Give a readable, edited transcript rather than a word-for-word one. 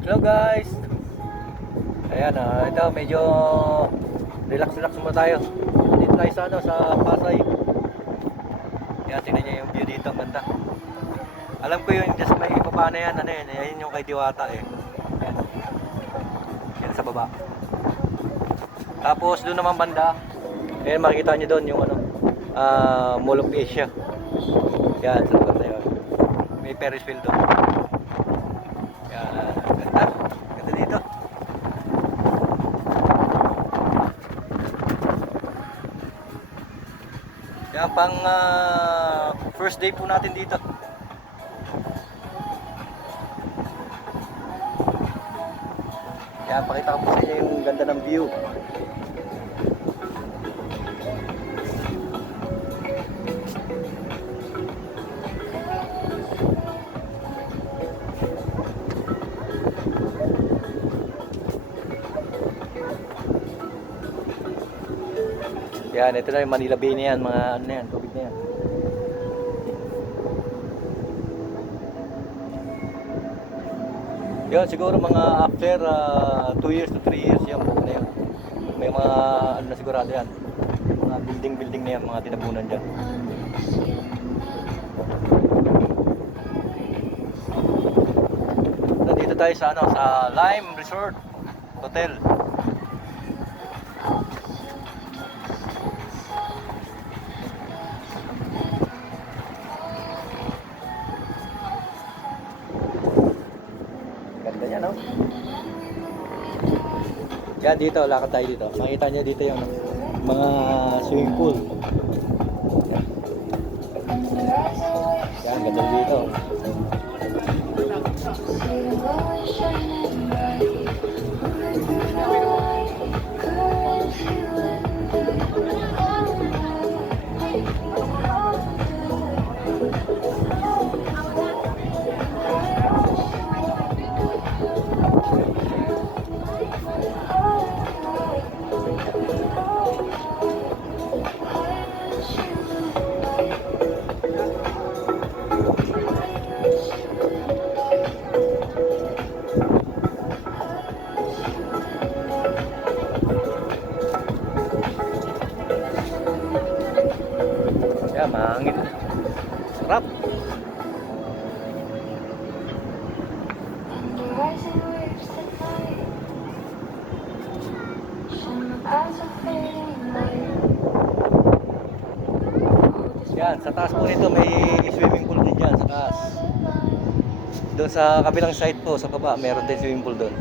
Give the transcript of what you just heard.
Hello guys. Ayan, ito medyo relax muna tayo. Dito tayo sa sa Pasay. Ayan, tingnan niyo yung view dito, ang ganda. Alam ko yung just may baba na yan, ayan yung kay Diwata eh. Ayan. Yan sa baba. Tapos doon naman banda, ayan makikita niyo doon yung Mall of Asia. Yan, sa banda yun. May Ferris wheel doon. Yan, ganda. Ganda dito. Yan pang first day po natin dito. Yan, pakita ko po sa inyo yung ganda ng view. Yan, ito na yung Manila Bay na yan, mga ano na yan, tubig na yan. Yan, siguro mga after 2 years to 3 years yan, buko na yan. May mga ano na sigurado yan, mga building na yan, mga tinabunan dyan. Nandito tayo sa sa Lime Resort Hotel. Ganda niya, no? Yan, dito, lakad tayo dito. Makita niyo dito yung mga swimming pool. Yan, ganda dito. Ya, mangin. Sarap. Yan, sa taas po nito may swimming pool din dyan sa taas. Doon sa kabilang side po, sa baba, meron din swimming pool doon.